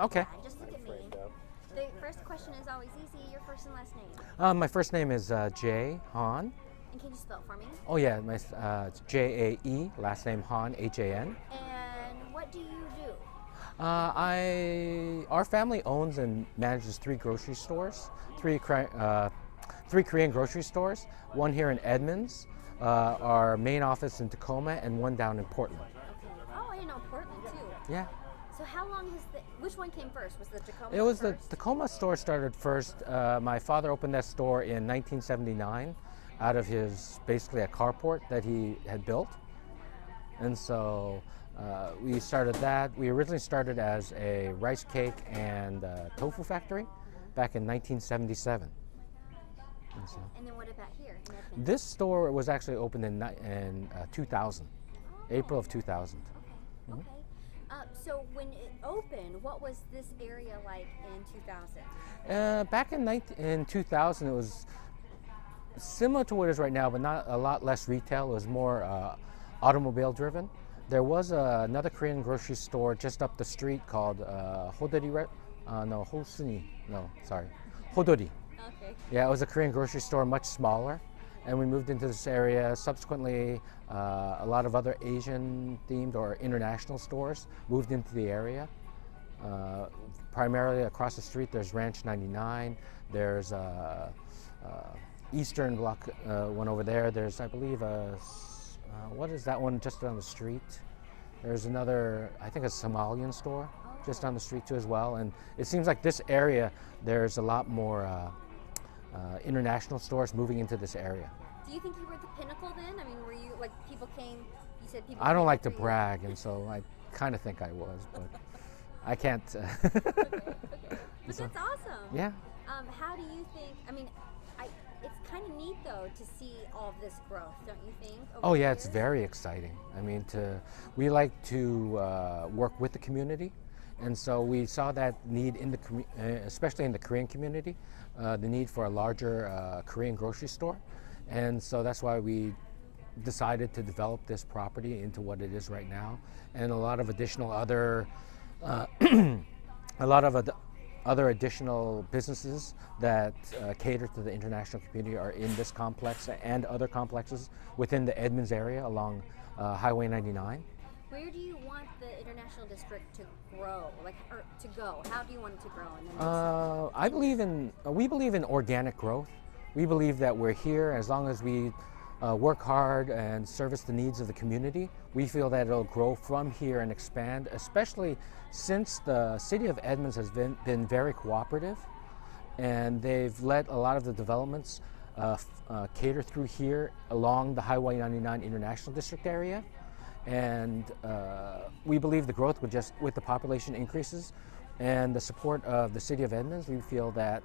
Okay. Yeah, just look at me. The first question is always easy. Your first and last name. My first name is Jay Han. And can you spell it for me? Oh yeah, it's Jae. Last name Han, Han. And what do you do? Our family owns and manages three grocery stores, three Korean grocery stores. One here in Edmonds, our main office in Tacoma, and one down in Portland. Okay. Oh, I didn't know Portland too. Yeah. So how long has which one came first? Was the Tacoma It was first? the Tacoma store started first. My father opened that store in 1979 out of basically a carport that he had built. And so we started that. We originally started as a rice cake and tofu factory back in 1977. And then what about here in Edmonds? This store was actually opened in 2000, April of 2000. Okay. So when it opened, what was this area like in 2000? Back in 2000, it was similar to what it is right now, but not a lot less retail. It was more automobile driven. There was another Korean grocery store just up the street called Hodori. Hodori. Okay. Yeah, it was a Korean grocery store, much smaller, and we moved into this area. Subsequently, a lot of other Asian-themed or international stores moved into the area. Primarily across the street, there's Ranch 99. There's Eastern Block one over there. There's, I believe, what is that one just down the street? There's another, I think, a Somalian store just down the street too as well. And it seems like this area, there's a lot more international stores moving into this area. Do you think you were at the pinnacle then? I mean, were you like people came? You said people. I don't came like to after you? brag, and so I kind of think I was, but I can't. Okay. But So- that's awesome. Yeah. How do you think? I mean, it's kind of neat though to see all of this growth, don't you think? over Oh the yeah, it's years? very exciting. I mean, we like to work with the community, and so we saw that need in especially in the Korean community, the need for a larger Korean grocery store, and so that's why we decided to develop this property into what it is right now, and a lot of additional other, other additional businesses that cater to the international community are in this complex and other complexes within the Edmonds area along Highway 99. Where do you want the international district to grow, or to go? How do you want it to grow? In the next We believe in organic growth. We believe that we're here as long as we work hard and service the needs of the community. We feel that it'll grow from here and expand, especially since the city of Edmonds has been very cooperative, and they've let a lot of the developments cater through here along the Highway 99 International District area. And we believe the growth would with the population increases and the support of the city of Edmonds, we feel that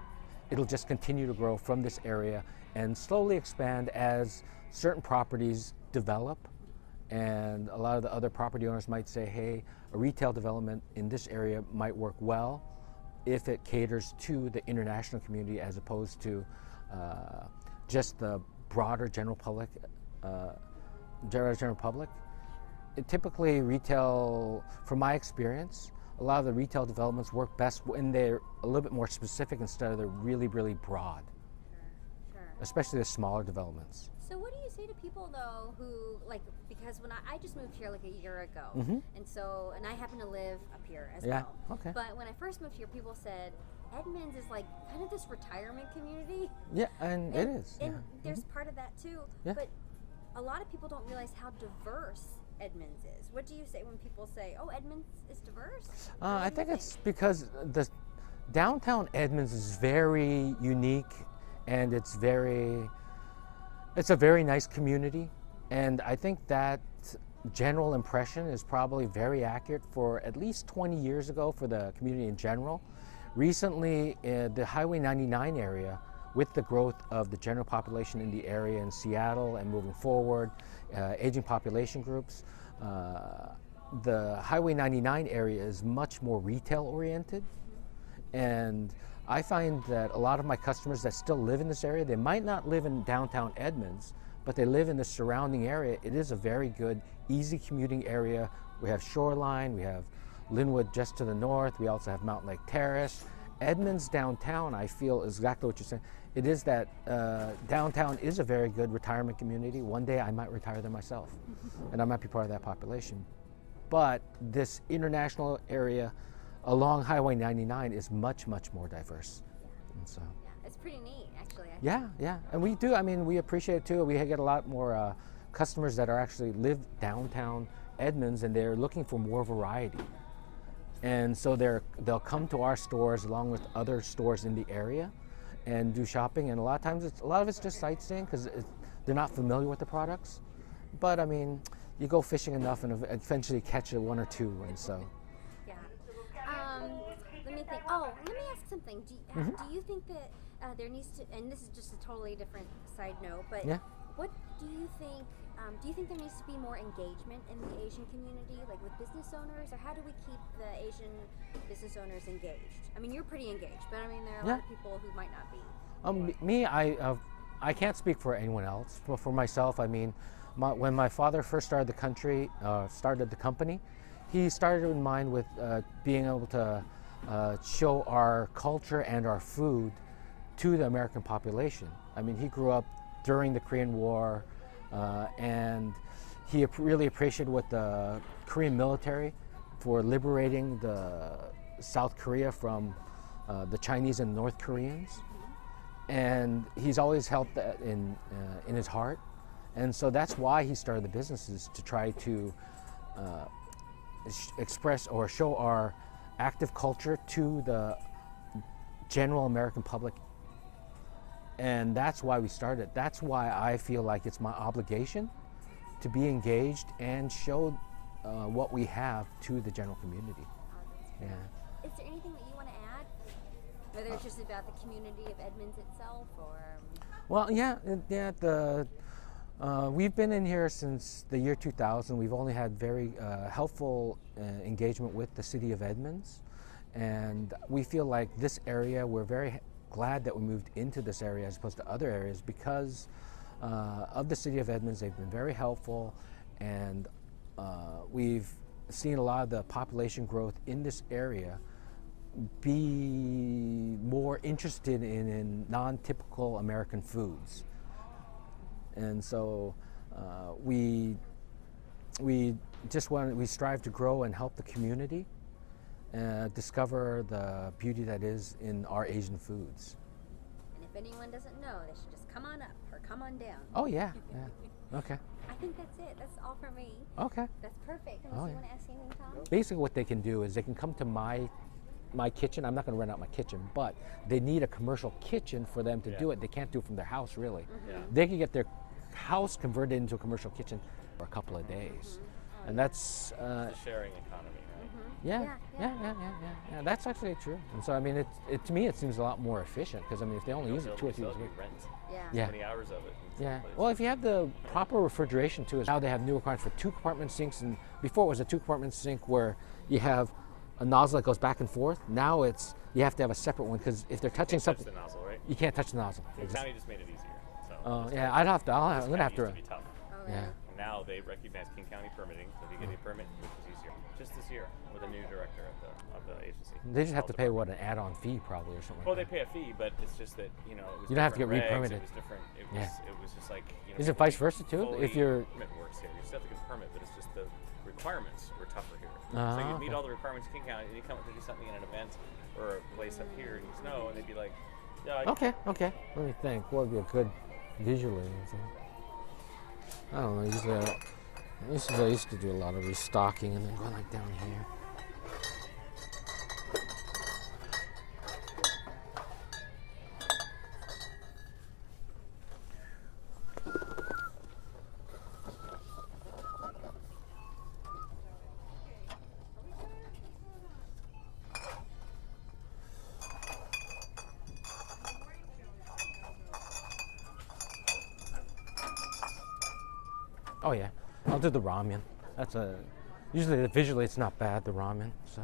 it'll just continue to grow from this area and slowly expand as certain properties develop. And a lot of the other property owners might say, hey, a retail development in this area might work well if it caters to the international community as opposed to just the broader general public. Typically retail, from my experience, a lot of the retail developments work best when they're a little bit more specific instead of they're really, really broad, Sure. especially the smaller developments. So what do you say to people though who because when I just moved here like a year ago, Mhm. and I happen to live up here as Yeah, well. okay. But when I first moved here, people said Edmonds is like kind of this retirement community. Yeah, and it is. And yeah. there's part of that too. Yeah. But a lot of people don't realize how diverse Edmonds is. What do you say when people say, "Oh, Edmonds is diverse"? Or what I do you think it's because the downtown Edmonds is very unique, and it's a very nice community, and I think that general impression is probably very accurate for at least 20 years ago for the community in general. Recently, the Highway 99 area, with the growth of the general population in the area in Seattle and moving forward, aging population groups, the Highway 99 area is much more retail oriented. And I find that a lot of my customers that still live in this area, they might not live in downtown Edmonds, but they live in the surrounding area. It is a very good, easy commuting area. We have Shoreline, we have Linwood just to the north. We also have Mountain Lake Terrace. Edmonds downtown, I feel, is exactly what you're saying. It is that downtown is a very good retirement community. One day I might retire there myself, and I might be part of that population. But this international area along Highway 99 is much, much more diverse. And so, yeah, it's pretty neat, actually. yeah, and we do. I mean, we appreciate it too. We get a lot more customers that are actually live downtown Edmonds, and they're looking for more variety. And so they'll come to our stores along with other stores in the area and do shopping. And a lot of times, a lot of it's just sightseeing because they're not familiar with the products. But I mean, you go fishing enough and eventually catch one or two, and so. Yeah. Let me think. Oh, let me ask something. Do you think that there needs to, and this is just a totally different side note, but Yeah. what do you think? Do you think there needs to be more engagement in the Asian community, like with business owners, or how do we keep the Asian business owners engaged? I mean, you're pretty engaged, but I mean, there are a lot of people who might not be. I can't speak for anyone else. But for myself, I mean, when my father first started the company, he started in mind with being able to show our culture and our food to the American population. I mean, he grew up during the Korean War, and he really appreciated what the Korean military for liberating the South Korea from the Chinese and North Koreans. And he's always held that in his heart. And so that's why he started the businesses, to try to express or show our active culture to the general American public. And that's why we started. That's why I feel like it's my obligation to be engaged and show what we have to the general community. Yeah. Is there anything that you want to add? Whether it's just about the community of Edmonds itself, or? Well, yeah. We've been in here since the year 2000. We've only had very helpful engagement with the city of Edmonds, and we feel like this area, we're very glad that we moved into this area as opposed to other areas because of the city of Edmonds. They've been very helpful, and we've seen a lot of the population growth in this area be more interested in non-typical American foods. And so we strive to grow and help the community discover the beauty that is in our Asian foods. And if anyone doesn't know, they should just come on up or come on down. Oh yeah, yeah. Okay. I think that's it. That's all for me. Okay. That's perfect. Unless you want to ask anything, Tom? Basically what they can do is they can come to my kitchen. I'm not going to rent out my kitchen, but they need a commercial kitchen for them to do it. They can't do it from their house, really. They can get their house converted into a commercial kitchen for a couple of days. And that's it's a sharing economy, right? Yeah. That's actually true. And so I mean, to me it seems a lot more efficient because I mean, if they only use it 2 or 3 days a week. Rent. Yeah. So many hours of it. Yeah. Well, if you have the proper refrigeration too, now they have new requirements for 2-compartment sinks, and before it was a 2-compartment sink where you have a nozzle that goes back and forth. Now you have to have a separate one because if they're touching something, touch the nozzle, right? you can't touch the nozzle. The county just made it easier. So Yeah, I'm gonna have to. Used to be tough. Oh, Yeah. And now they recognize King County permitting, so if you get a permit, which is easier. Just this year with a new director of the agency. They just have to pay an add-on fee probably or something. Well, like they pay a fee, but it's just that it was. You don't have to get different regs, re-permitted. It was different. It was just like. Is it vice versa too? If you're permit works here, you still have to get a permit, but it's just the requirements were tougher here. So you meet all the requirements in King County, and you come up to do something in an event or a place up here, and you know, and they'd be like, yeah. Okay. Let me think. What would be a good visually? I don't know. Usually I used to do a lot of restocking and then go like down here. Oh yeah, I'll do the ramen. Usually visually it's not bad, the ramen. So.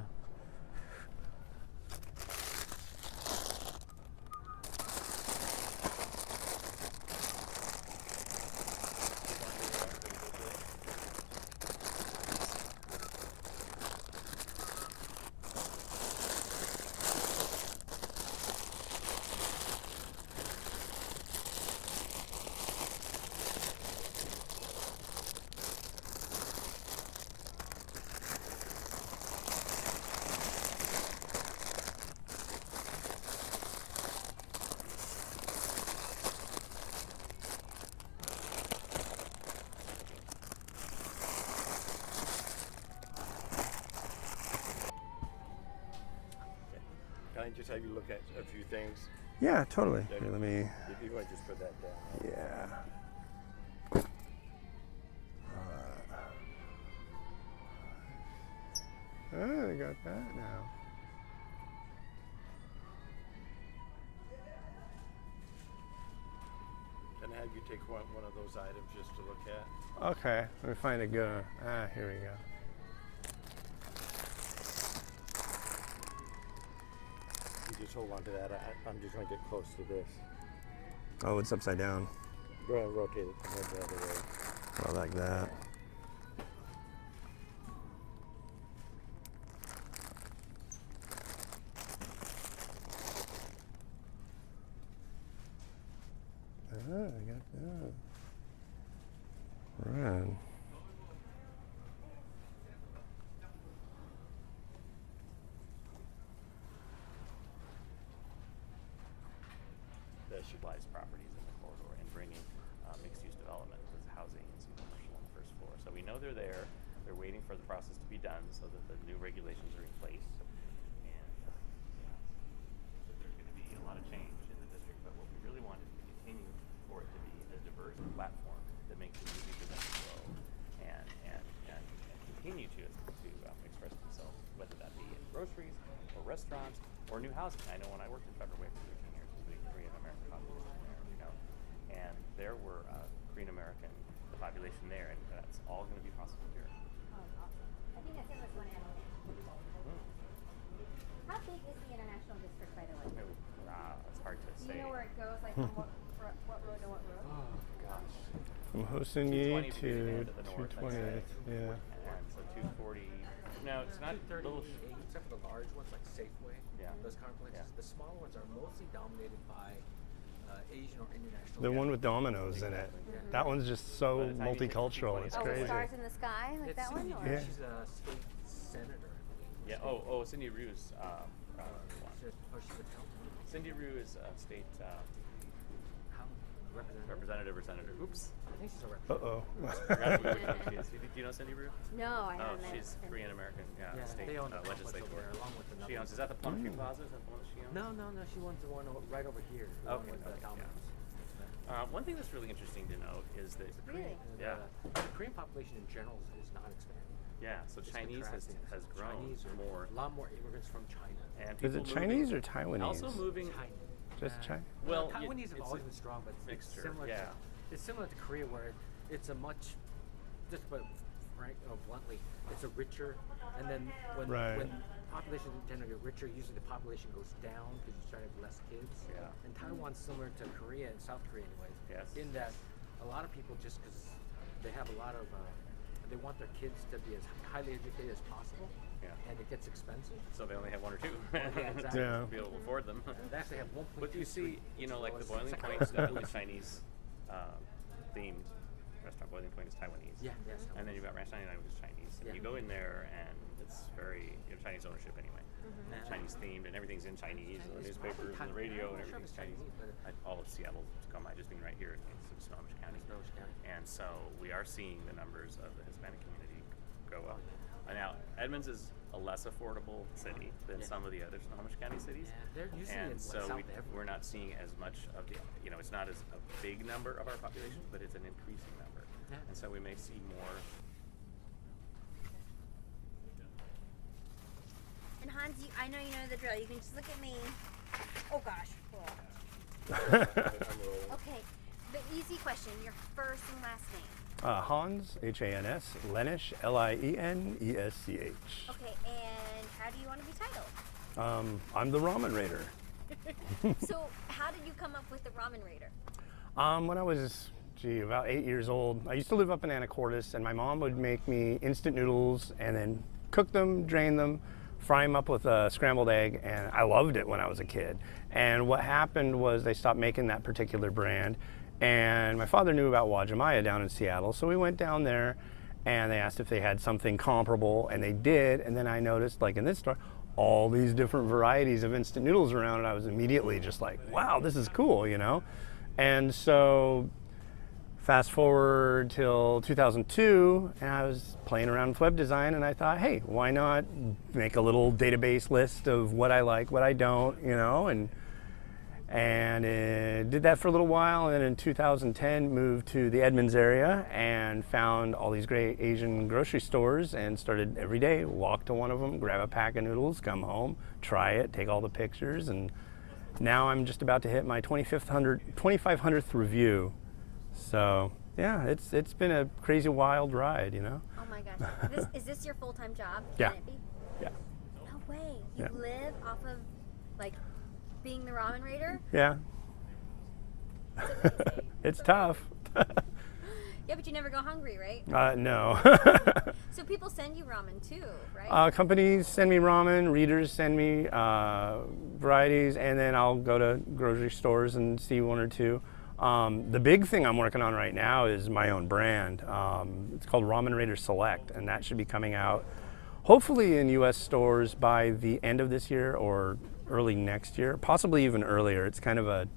can I just have you look at a few things? Yeah, totally. Here, let me. If you want to just put that down. Yeah. Oh, I got that now. Can I have you take one of those items just to look at? Okay, let me find a good. Here we go. You just hold on to that. I'm just going to get close to this. Oh, it's upside down. Go ahead and rotate it and head the other way. Oh, like that. I got that. Right. The supplies properties in the corridor and bringing mixed-use development with housing and some commercial on the first floor. So we know they're there. They're waiting for the process to be done so that the new regulations are in place. And so there's going to be a lot of change in the district. But what we really want is to continue for it to be a diverse platform that makes it easy for them to grow and continue to express themselves, whether that be in groceries or restaurants or new housing. I know when I worked in Federal Way for 13 years, the Korean American population there, and there were Korean American population there, and that's all going to be possible here. Oh, awesome. I think I said it was one animal. How big is the international district, by the way? It's hard to Do say. you know where it goes, like from what road to what road? Oh gosh. From Hosinyi 220 to would be the end of the north, I'd 220th. say. Yeah. And so 240. No, it's not. Little. Except for the large ones like Safeway, Yeah. those complexes. Yeah. The smaller ones are mostly dominated by Asian or international. The one with dominoes in it. That one's just so By the time you get to multicultural. 220, It's Oh, with crazy. stars in the sky, like that one? Or? Yeah. She's a state senator, I believe. Yeah. Oh, Cindy Rue's one. She's a council. Cindy Rue is a state Representative. representative or senator. Oops. I think she's a representative. Uh-oh. Forgot who which one she is. Do you know Cindy Rue? No, I Oh, haven't. she's Korean American. Yeah, Yeah, state they own the complex legislator. over there, along with another She owns. Is that the Plum Tree Plaza? Is that the one that she owns? No, she owns the one right over here. The one Okay, with the okay, dominoes. One thing that's really interesting to note is that Really? Yeah. The Korean population in general is not expanding. Yeah, so It's Chinese contracting. has grown Chinese are more. A lot more immigrants from China. And Is people it Chinese or moving, Taiwanese? Also moving. Just China? Well, Taiwanese have it's always a been strong, but mixture, it's similar. yeah. It's similar to Korea, where it's a much, just but bluntly, it's a richer, and then Right. when populations tend to get richer, usually the population goes down because you start to have less kids. Yeah. And Taiwan's similar to Korea and South Korea, anyways. Yes. In that, a lot of people just because they have a lot of, they want their kids to be as highly educated as possible. Yeah. And it gets expensive. So they only have one or two. Yeah, exactly. Yeah. To be able to afford them. They actually have 1.2. But you see, like the Boiling Second Point is lowest. definitely Chinese themed restaurant. Boiling Point is Taiwanese. Yeah, yes. And then you've got Ranch 99, which is Chinese. And Yeah. you go in there, and it's very Chinese ownership anyway. Chinese themed, and everything's in Chinese. And the newspapers and the radio and everything's Chinese. All of Seattle, Tacoma. I just mean right here in Snohomish County. And so we are seeing the numbers of the Hispanic community go up. Now, Edmonds is a less affordable city than some of the other Snohomish County cities. Yeah, they're usually And in so South we're not seeing as much of the, it's not as a big number of our population, but it's an increasing number. Yeah. And so we may see more. And Hans, I know you know the drill. You can just look at me. Oh gosh. Cool. Okay. The easy question. Your first and last name. Hans, H-A-N-S, Lenish, L-I-E-N-E-S-C-H. Okay. And how do you want to be titled? I'm the Ramen Raider. So how did you come up with the Ramen Raider? When I was, about 8 years old, I used to live up in Anacortes, and my mom would make me instant noodles and then cook them, drain them, fry them up with a scrambled egg, and I loved it when I was a kid. And what happened was they stopped making that particular brand, and my father knew about Wajimaya down in Seattle, so we went down there, and they asked if they had something comparable, and they did, and then I noticed, like in this store, all these different varieties of instant noodles around, and I was immediately just like, wow, this is cool, And so Fast forward till 2002, and I was playing around with web design, and I thought, hey, why not make a little database list of what I like, what I don't, you know, and did that for a little while, and then in 2010 moved to the Edmonds area and found all these great Asian grocery stores and started every day, walk to one of them, grab a pack of noodles, come home, try it, take all the pictures, and now I'm just about to hit my 2500th review. So yeah, it's been a crazy wild ride, you know. Oh my gosh, is this your full-time job? Yeah. Can it be? Yeah. No way. You Yeah. live off of like being the ramen raider? Yeah. That's amazing. It's tough. Yeah, but you never go hungry, right? No. So people send you ramen too, right? Companies send me ramen, readers send me varieties, and then I'll go to grocery stores and see one or two. The big thing I'm working on right now is my own brand. It's called Ramen Raider Select, and that should be coming out hopefully in U.S. stores by the end of this year or early next year, possibly even earlier. It's kind of a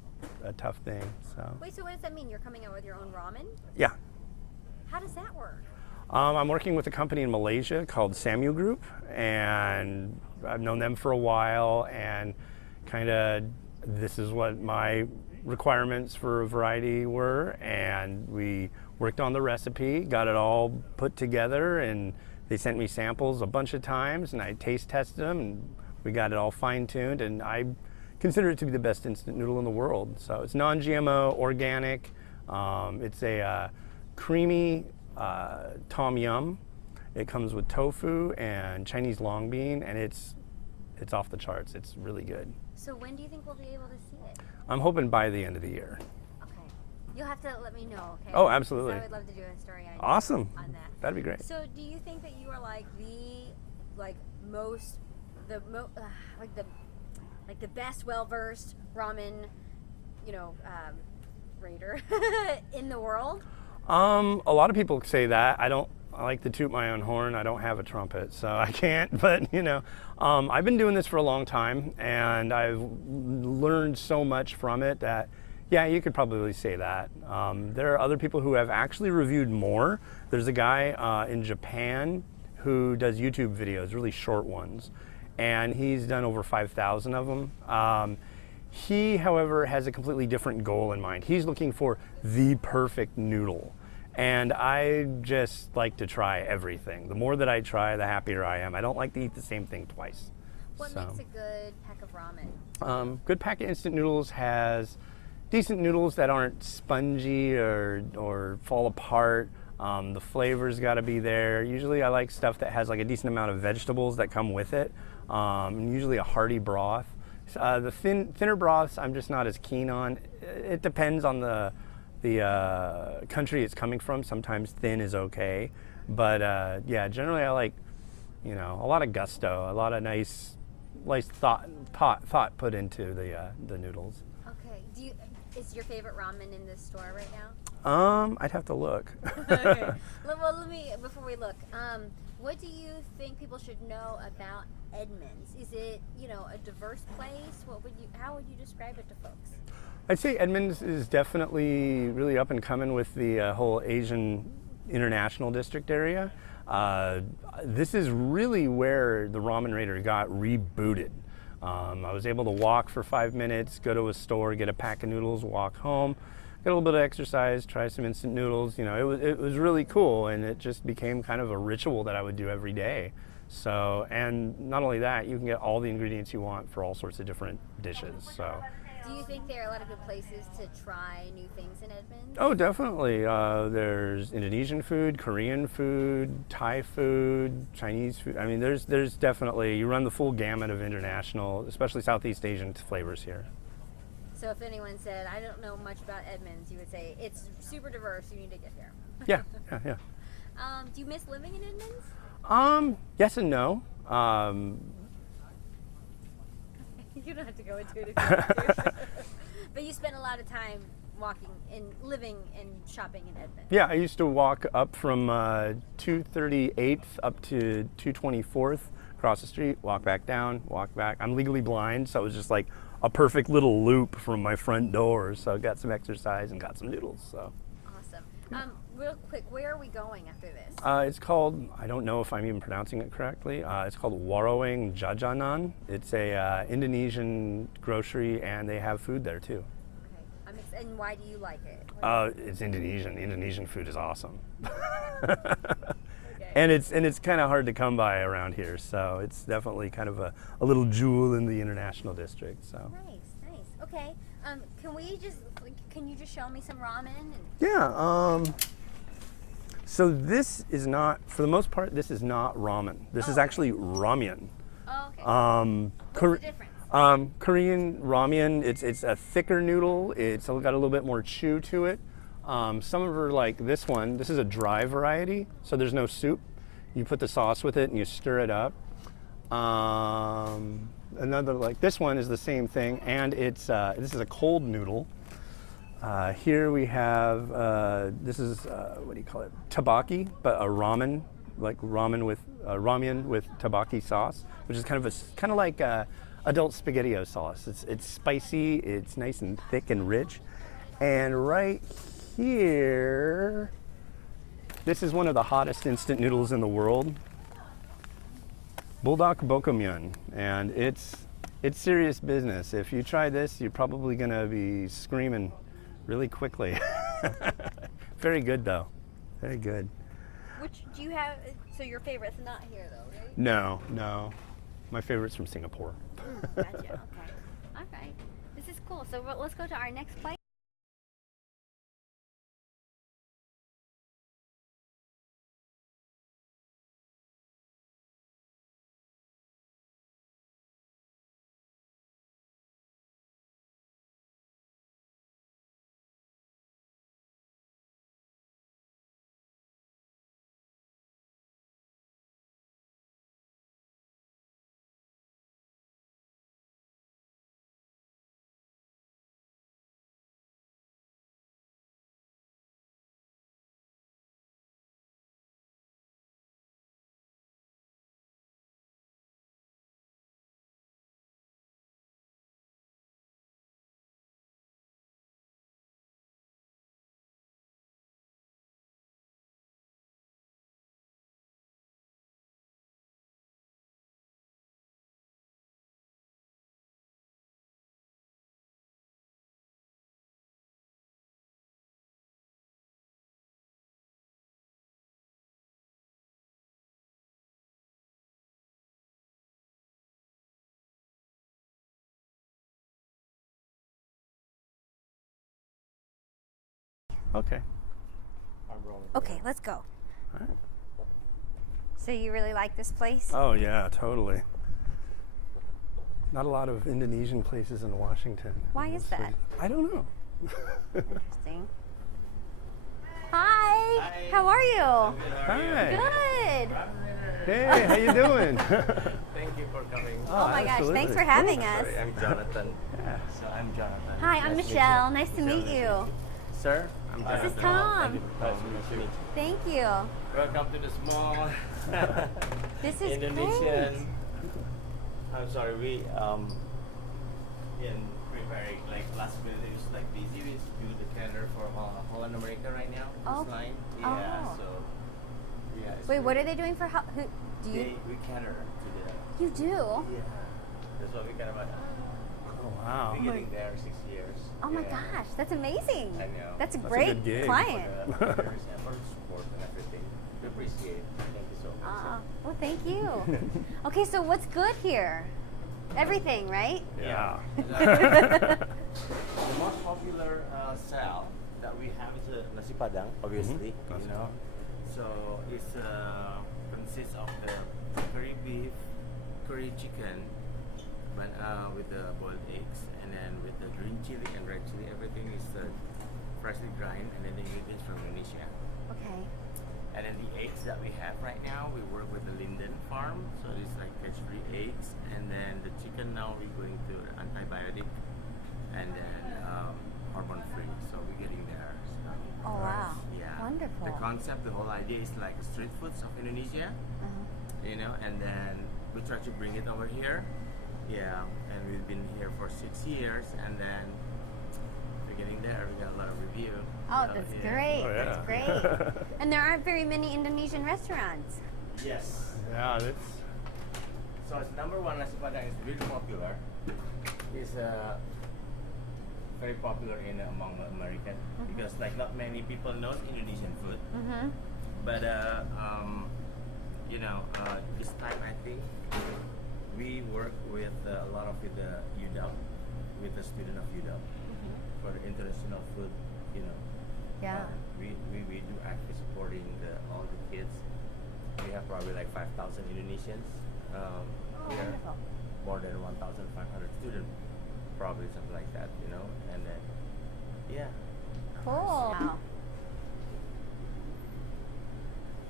tough thing. So. Wait, so what does that mean? You're coming out with your own ramen? Yeah. How does that work? I'm working with a company in Malaysia called Samu Group, and I've known them for a while, and kind of this is what my requirements for a variety were, and we worked on the recipe, got it all put together, and they sent me samples a bunch of times, and I taste tested them, and we got it all fine-tuned, and I consider it to be the best instant noodle in the world. So it's non-GMO, organic. It's a creamy tom yum. It comes with tofu and Chinese long bean, and it's off the charts. It's really good. So when do you think we'll be able to see it? I'm hoping by the end of the year. Okay. You'll have to let me know, okay? Oh, absolutely. 'Cause I would love to do a story on Awesome. on that. That'd be great. So do you think that you are like the best well-versed ramen, raider in the world? A lot of people say that. I like to toot my own horn. I don't have a trumpet, so I can't. But I've been doing this for a long time, and I've learned so much from it that, yeah, you could probably say that. There are other people who have actually reviewed more. There's a guy in Japan who does YouTube videos, really short ones, and he's done over 5,000 of them. He, however, has a completely different goal in mind. He's looking for the perfect noodle. And I just like to try everything. The more that I try, the happier I am. I don't like to eat the same thing twice. What So, makes a good pack of ramen? good pack of instant noodles has decent noodles that aren't spongy or fall apart. The flavor's got to be there. Usually I like stuff that has like a decent amount of vegetables that come with it. Usually a hearty broth. The thinner broths I'm just not as keen on. It depends on the country it's coming from. Sometimes thin is okay, but yeah, generally I like a lot of gusto, a lot of nice thought put into the noodles. Okay. Is your favorite ramen in this store right now? I'd have to look. Okay. Well, before we look, what do you think people should know about Edmonds? Is it, a diverse place? How would you describe it to folks? I'd say Edmonds is definitely really up and coming with the whole Asian International District area. This is really where the Ramen Raider got rebooted. I was able to walk for 5 minutes, go to a store, get a pack of noodles, walk home, get a little bit of exercise, try some instant noodles. It was really cool, and it just became kind of a ritual that I would do every day. So, and not only that, you can get all the ingredients you want for all sorts of different dishes. So. Do you think there are a lot of good places to try new things in Edmonds? Oh, definitely. There's Indonesian food, Korean food, Thai food, Chinese food. I mean, there's definitely, you run the full gamut of international, especially Southeast Asian flavors here. So if anyone said, I don't know much about Edmonds, you would say, it's super diverse, you need to get here. Yeah. Do you miss living in Edmonds? Yes and no. You don't have to go into it if you want to. But you spend a lot of time walking and living and shopping in Edmonds. Yeah, I used to walk up from 238th up to 224th, across the street, walk back down, walk back. I'm legally blind, so it was just like a perfect little loop from my front door. So I got some exercise and got some noodles. So. Awesome. Real quick, where are we going after this? It's called, I don't know if I'm even pronouncing it correctly, it's called Warung Jajanan. It's a Indonesian grocery, and they have food there too. Okay. And why do you like it? It's Indonesian. Indonesian food is awesome. Okay. And it's kind of hard to come by around here, so it's definitely kind of a little jewel in the international district. So. Nice. Okay. Can you just show me some ramen? Yeah. So this is not, for the most part, this is not ramen. This is actually ramyeon. Oh, okay. What's the difference? Korean ramyeon, it's a thicker noodle. It's got a little bit more chew to it. Some of them are like this one. This is a dry variety, so there's no soup. You put the sauce with it and you stir it up. Another like this one is the same thing, and it's this is a cold noodle. Here we have this is what do you call it? Tabaki, but a ramen, like ramen with ramyeon with tabaki sauce, which is kind of like adult spaghettio sauce. It's spicy. It's nice and thick and rich. And right here, this is one of the hottest instant noodles in the world. Buldak Bokumyeon, and it's serious business. If you try this, you're probably gonna be screaming really quickly. Very good though, very good. Which do you have? So your favorite's not here though, right? No, my favorite's from Singapore. Gotcha. Okay. All right. This is cool. So let's go to our next place. Okay. I'm rolling. Okay, let's go. All right. So you really like this place? Oh yeah, totally. Not a lot of Indonesian places in Washington. Why is that? I don't know. Interesting. Hi. How are you? Hi. Good. Hey, how you doing? Thank you for coming. Oh my gosh, absolutely. thanks for having us. Sorry, I'm Jonathan. Yeah. So I'm Jonathan. Hi, I'm Nice to meet Michelle. you. Nice to meet you. Sir, I'm Jonathan. This is Tom. Nice to meet you. Thank you. Welcome to the small This is Indonesian. great. I'm sorry, we in preparing like last minute it was like busy. We do the calendar for Holland America right now. Oh. This line. Yeah. Oh. So yeah. it's Wait, what really- are they doing for who do you We cater to the. you do? Yeah. That's what we kind of. Oh wow. Been getting there 6 years. Oh my Yeah. gosh, that's amazing. I know. That's a That's a great good gig. client. For support and everything. We appreciate it. Thank you so much. Well, thank you. Okay, so what's good here? Everything, right? Yeah. The most popular sell that we have is nasi padang, obviously. Nasi You know, so it's consists of the curry beef, curry chicken, but with the boiled eggs, and then with the green chili and red chili. Everything is freshly dried, and then the ingredients from Indonesia. Okay. And then the eggs that we have right now, we work with the Linden farm, so it's like cage-free eggs. And then the chicken now we're going to antibiotic, and then hormone-free. So we're getting there. So, Oh wow. yeah. Wonderful. The concept, the whole idea is like street foods of Indonesia, you know, and then we try to bring it over here. Yeah, and we've been here for 6 years, and then we're getting there. We got a lot of review. Oh, that's great. Oh, yeah. That's great. And there aren't very many Indonesian restaurants. Yes. Yeah, that's So it's number one, nasi padang is really popular. It's very popular among American because like not many people know Indonesian food. Mm-hmm. But this time I think we work with a lot of with the UW, with the student of UW for the international food. Yeah. We do actively supporting all the kids. We have probably like 5,000 Indonesians here, Wonderful. more than 1,500 students, probably something like that, and then yeah. Cool. Wow.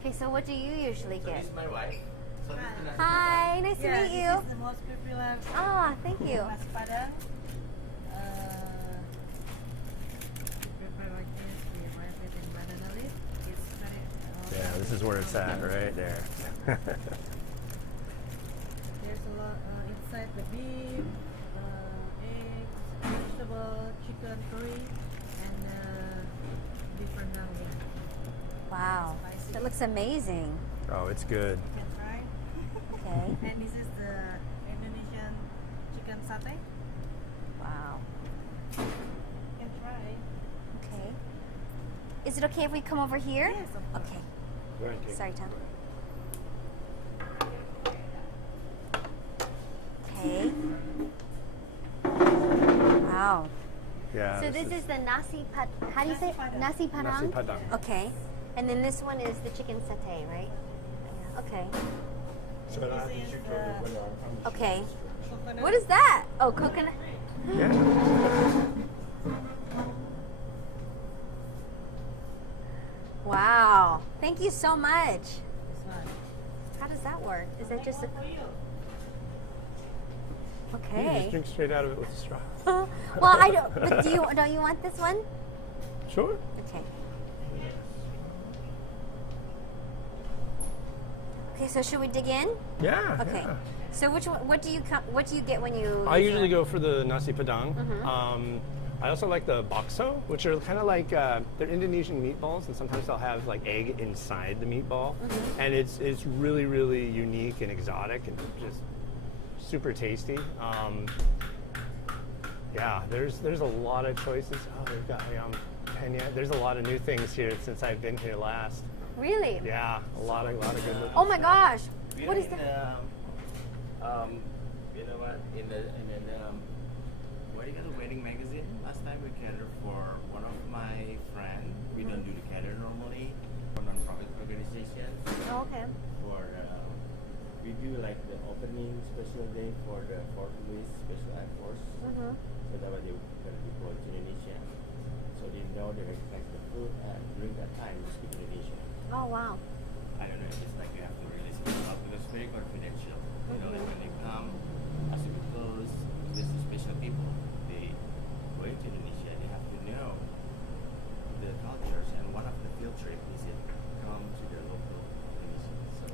Okay, so what do you usually So get? this is my wife. So this is nasi Hi, nice to meet you. This is the most popular Ah, thank you. nasi padang. We prepare like this. We wrap it in banana leaf. It's very. yeah. This is where it's at, right there. There's a lot inside the beef, eggs, vegetable, chicken curry, and different nangya. Wow, that looks amazing. Oh, it's good. You can try. Okay. And this is the Indonesian chicken satay. Wow. You can try. Okay. Is it okay if we come over here? Yes, of course. Okay. Go ahead, Kate. Sorry, Tom. Okay. Wow. Yeah. So this is the nasi pad. How do you say it? Nasi padang? Nasi padang. Okay. And then this one is the chicken satay, right? Okay. So I have to shoot from the window. I'm just Okay. Coconut. What is that? Oh, coconut. Yeah. Wow. Thank you so much. This one. How does that work? Is that just a... For you. You Okay. just drink straight out of it with a straw. Well, I don't. But don't you want this one? Sure. Okay. Okay. So should we dig in? Yeah. Okay. yeah. So which one? What do you get when you? I use usually the- go for the nasi padang. I also like the bakso, which are kind of like they're Indonesian meatballs, and sometimes they'll have like egg inside the meatball, and it's really really unique and exotic and just super tasty. Yeah, there's a lot of choices. Oh, they've got penne. There's a lot of new things here since I've been here last. Really? Yeah, a lot of good looking. Oh my gosh. We What are is in that? you know what? In the what do you got, the wedding magazine? Last time we catered for one of my friend. We don't do the cater normally for non-profit organizations. Oh, okay. For we do like the opening special day for the Fort Lewis Special Air Force. Mhm. So that way they gonna be going to Indonesia. So they know they recognize the food, and during that time we speak Indonesian. Oh wow. I don't know if it's like you have to really speak up because it's very confidential. You know, like when they come, as we close, this is special people. They go into Indonesia, they have to know the cultures, and one of the field trip is it come to the local Indonesians. So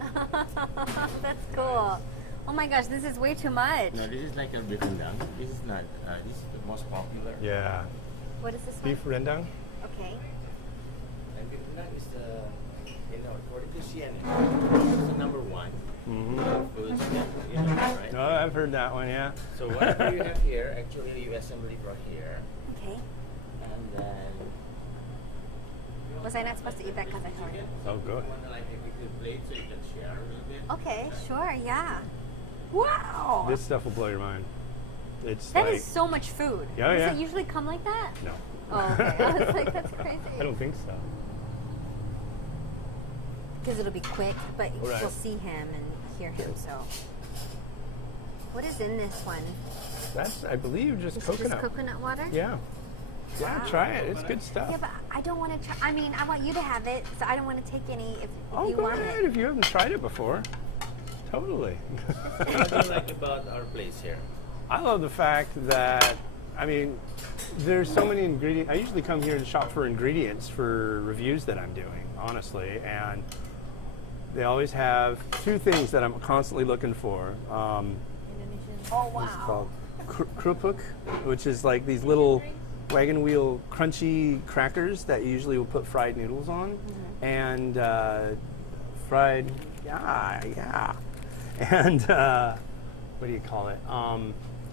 That's cool. Oh my gosh, this is way too much. no, this is like a beef rendang. This is not. This is the most popular. Yeah, What is this one? beef rendang. Okay. And beef rendang is the, according to CNN, it's the number one food. Right? Oh, I've heard that one. Yeah. So whatever you have here, actually you assemble it right here, Okay. and then. Was I not supposed to eat that because I told you? Oh, good. You want to like make a good plate so you can share a little bit. Okay, sure, yeah. Wow. This stuff will blow your mind. It's That like is so much food. Yeah, Does yeah. it usually come like that? no. Oh, okay. I was like, that's crazy. I don't think so. Because it'll be quick, but Right. we'll see him and hear him, so. What is in this one? That's, I believe, just Is it coconut. just coconut water? Yeah. Yeah, Wow. try it. It's good stuff. Yeah, but I don't want to try. I mean, I want you to have it, so I don't want to take any if Oh, you go want ahead it. if you haven't tried it before. Totally. What do you like about our place here? I love the fact that, I mean, there's so many ingredients. I usually come here to shop for ingredients for reviews that I'm doing, honestly, and they always have two things that I'm constantly looking for. Indonesian. Oh, It's wow. called krupuk, which is like these little wagon wheel crunchy crackers that you usually will put fried noodles on, and fried, and what do you call it?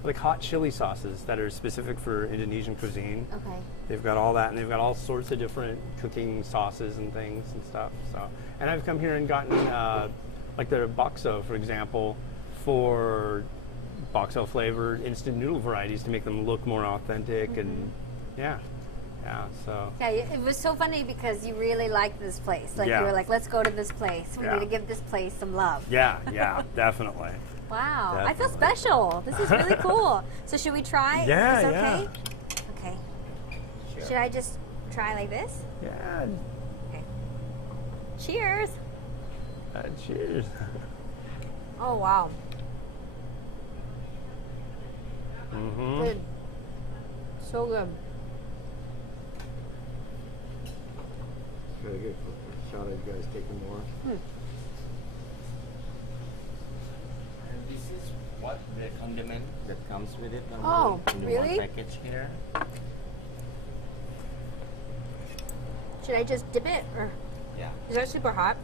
Like hot chili sauces that are specific for Indonesian cuisine. Okay. They've got all that, and they've got all sorts of different cooking sauces and things and stuff. So, and I've come here and gotten like their bakso, for example, for bakso flavored instant noodle varieties to make them look more authentic and so. Yeah, it was so funny because you really liked this place. Like Yeah. you were like, let's go to this place. We Yeah. need to give this place some love. Yeah, definitely. Wow, I feel Definitely. special. This is really cool. So should we try? Yeah, Is this yeah. okay? Okay. Should I just try like this? Yeah. Okay. Cheers. Cheers. Oh wow. Mm-hmm. Good. So good. Try to get a shot of you guys taking more. And this is what the condiment that comes with it. Oh, in the really? one package here. Should I just dip it or Yeah. is that super hot?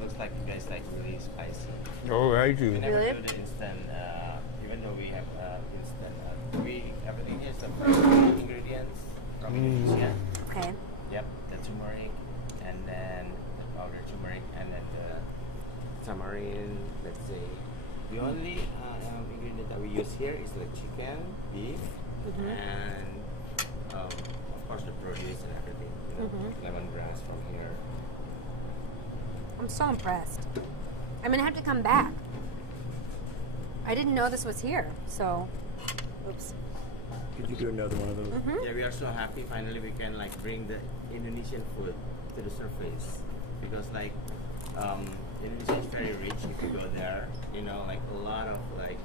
Looks like you guys like really spicy. Oh, I We do. never Really? do the instant, even though we have instant, everything here is the fresh ingredients from Indonesia. Okay. Yep, the turmeric, and then the powdered turmeric, and then the tamarind. Let's say the only ingredient that we use here is the chicken, beef, and of course the produce and everything. You know, lemongrass from here. I'm so impressed. I'm gonna have to come back. I didn't know this was here, so oops. Could you do another one of those? Yeah, we are so happy finally we can like bring the Indonesian food to the surface because like Indonesia is very rich if you go there. You know, like a lot of like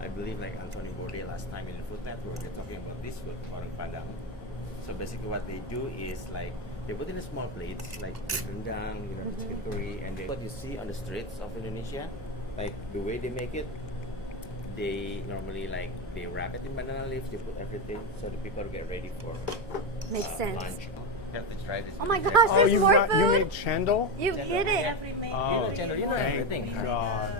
I believe like Anthony Bourdain last time in the Food Network they're talking about this food, orang Padang. So basically what they do is like they put in a small plates like the rendang, you know, the chicken curry, and what you see on the streets of Indonesia, like the way they make it, they normally like they wrap it in banana leaves, they put everything so the people get ready for Makes sense. lunch. You have to try this. Oh my Check gosh, out- there's more you food. made chendol? You Chendol, did it. yeah. Every Oh, Chendol, you know thank everything. God.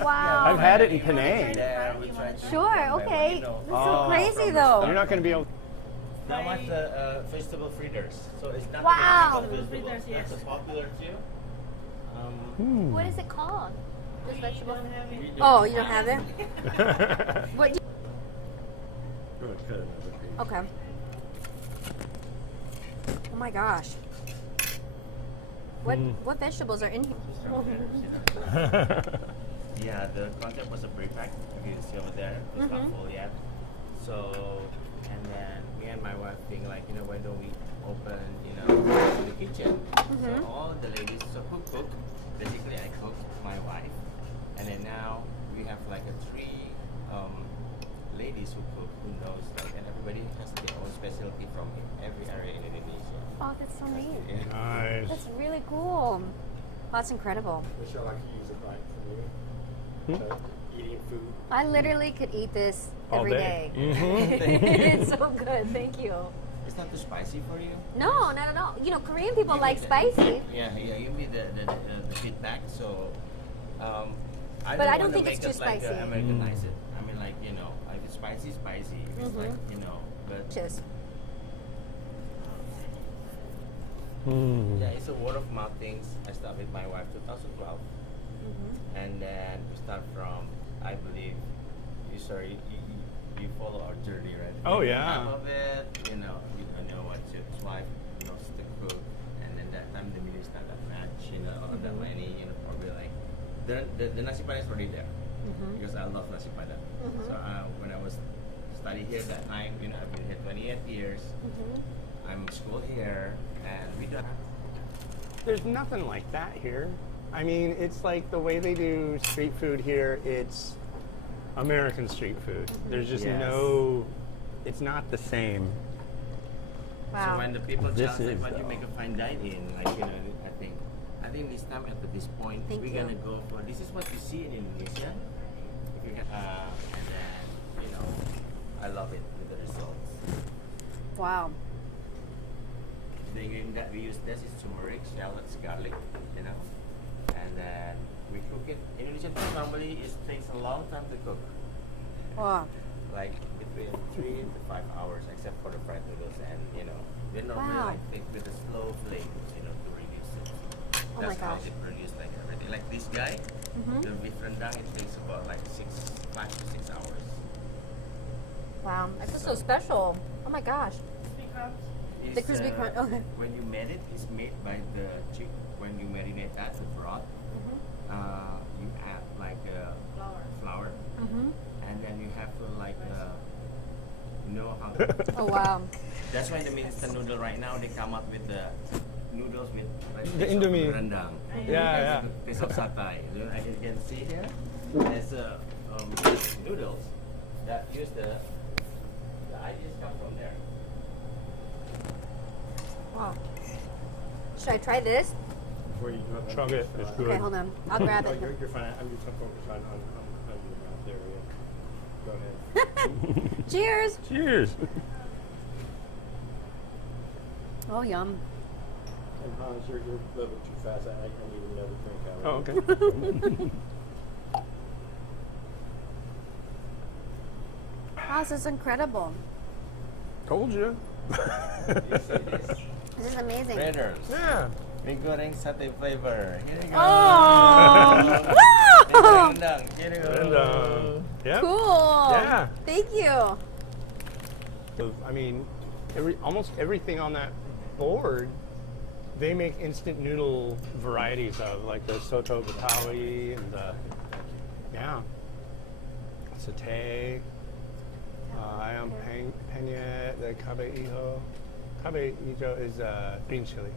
Wow. I've had it in Penang. Yeah, we tried. Sure, okay. This is so crazy though. You're not going to be able. Now what's the vegetable fritters? So it's not Wow. just vegetables. Fritters, yes. That's a popular too. What is it called? This vegetable? don't have it. We don't- Oh, you don't have it? What do Go ahead, cut another piece. Okay. Oh my gosh. What vegetables are in here? Yeah, the concept was a pre-pack. If you see over there, it's not full yet. So, and then me and my wife think like, you know, why don't we open, you know, the kitchen? So all the ladies, so who cook? Basically, I cook, my wife, and then now we have like a three ladies who cook, who knows, like, and everybody has their own specialty from every area in Indonesia. Oh, that's so neat. Yeah. Nice. That's really cool. That's incredible. Michelle, I could use a bite from you. Eating food. I literally could eat this All every day. day. It's so good. Thank you. It's not too spicy for you? No, not at all. You know, Korean people like spicy. Yeah, give me the feedback. So, I But I don't don't wanna think it's make too it like, spicy. Americanize it. I mean, like, you know, if it's spicy, spicy. If it's like, you know, but Just yeah, it's a word of mouth things. I started with my wife 2012, and then we start from, I believe, you follow our journey, right? Oh, You yeah. Half of it, you know what your wife knows to cook, and then that time the millions not that much, you know, all that money, you know, probably like the nasi padang is already there because I love nasi padang. So when I was studying here that time, you know, I've been here 28 years. I'm in school here, and we don't. There's nothing like that here. I mean, it's like the way they do street food here, it's American street food. There's just Yes. it's not the same. So wow. when the people This challenge like, is, why do you though. make a fine dining? Like, you know, I think this time at this point, Thank we're you. gonna go for this is what you see in Indonesia. If you can, and then, you know, I love it with the results. Wow. The ingredient that we use this is turmeric, shallots, garlic, you know, and then we cook it. Indonesian food normally takes a long time to cook, Wow. like between 3 to 5 hours, except for the fried noodles, and you know they normally Wow. like take with a slow flame, you know, to reduce it. Oh my That's how gosh. they produce like everything. Like this guy, the beef rendang, it takes about like 5 to 6 hours. Wow. I feel so special. Oh my gosh. The It's, crispy crunch. Okay. When you made it, it's made by the chick. When you marinate that, the broth, you add like flour, and then you have to like know how. Oh wow. That's why the instant noodle right now they come up with the noodles with like The taste of Indomie. rendang. Yeah, There's a taste of satay. As you can see here, there's noodles that use the ideas come from there. Wow. Should I try this? Before you do it, Chug it. It's good. Okay, hold on. I'll grab No, it. you're fine. I'm just gonna focus on your mouth area. Go ahead. Cheers. Cheers. Oh yum. And Hans, you're a little bit too fast. I need another drink out Oh, of okay. Wow, this is incredible. Told you. You see this? This is amazing. Breaders. Yeah. Mie goreng satay flavor. Here you go. Oh. Mie Wow. goreng rendang. Here you go. And yeah. Cool. Yeah. Thank you. I mean, almost everything on that board, they make instant noodle varieties of, like the soto betawi and the satay, ayam penyet, the cabe ijo. Cabe ijo is green chili.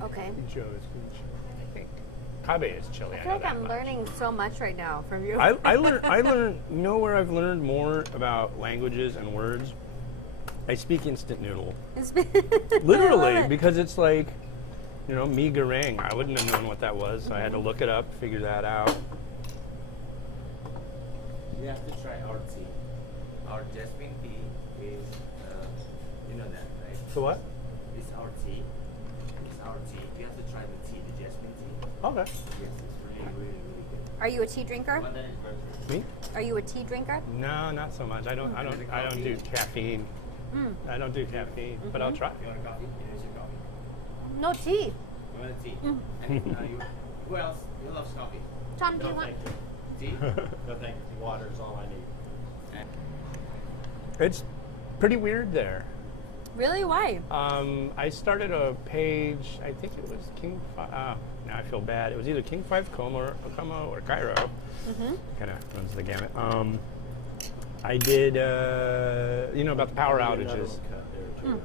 Okay. Ijo is green chili, I think. Cabe is chili. I feel know like that I'm much. learning so much right now from you. I learned, you know where I've learned more about languages and words? I speak instant noodle. It's Literally, because it's like, you know, mie goreng. I wouldn't have known what that was, so I had to look it up, figure that out. You have to try our tea. Our jasmine tea is, you know that, right? So what? It's our tea. It's our tea. You have to try the tea, the jasmine tea. Okay. Yes, it's really, really, really good. Are you a tea drinker? One that is very Me? Are you a tea drinker? No, not so much. I don't do caffeine. I don't do caffeine, but I'll try. You want a coffee? Here's your coffee. No tea. You want a tea? And you, who else? Who loves coffee? Tom, do No, you want? thank you. Tea? No, thank you. Water is all I need. It's pretty weird there. Really? Why? I started a page, I think it was King 5, now I feel bad. It was either King 5 Como or Cairo. Kind of runs the gamut. I did, you know, about the power Another outages. little cut there, too.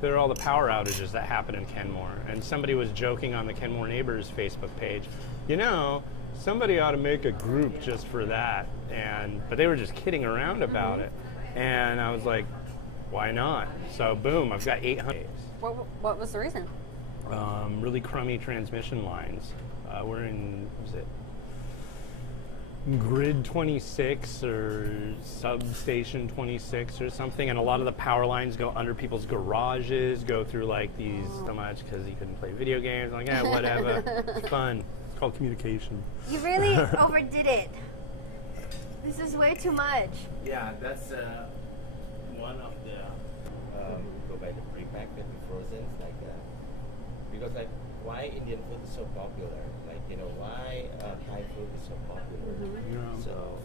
There are all the power outages that happen in Kenmore. And somebody was joking on the Kenmore Neighbors Facebook page, you know, somebody ought to make a group just for that. But they were just kidding around about it. And I was like, why not? So boom, I've got 800. What was the reason? Really crummy transmission lines. We're in, what was it? Grid 26 or substation 26 or something, and a lot of the power lines go under people's garages, go through like these so much because you couldn't play video games. I'm like, yeah, whatever. It's fun. It's called communication. You really overdid it. This is way too much. Yeah, that's one of the go by the pre-packed and the frozen, like because like why Indian food is so popular, like you know why Thai food is so popular. Yeah. So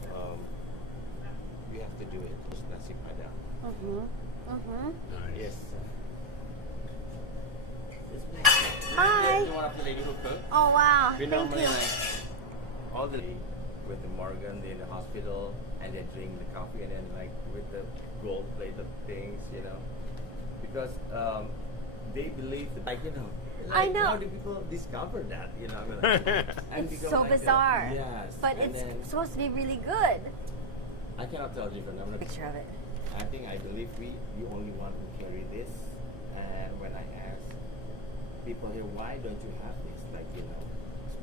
you have to do it. Just nasi padang. Yes. Hi. You're one of the lady who cook. Oh wow. We Thank normally you. like all the with the Morgan in the hospital, and they drink the coffee, and then like with the gold plated things, you know, because they believe that, like, you know, I like, know. how do people discover that, you know? I mean, like, and It's become so like the- bizarre. yes, But and it's then, supposed to be really good. I cannot tell you, but I'm not. Picture of it. I think I believe you only one who carry this, and when I ask people here, why don't you have this, like, you know,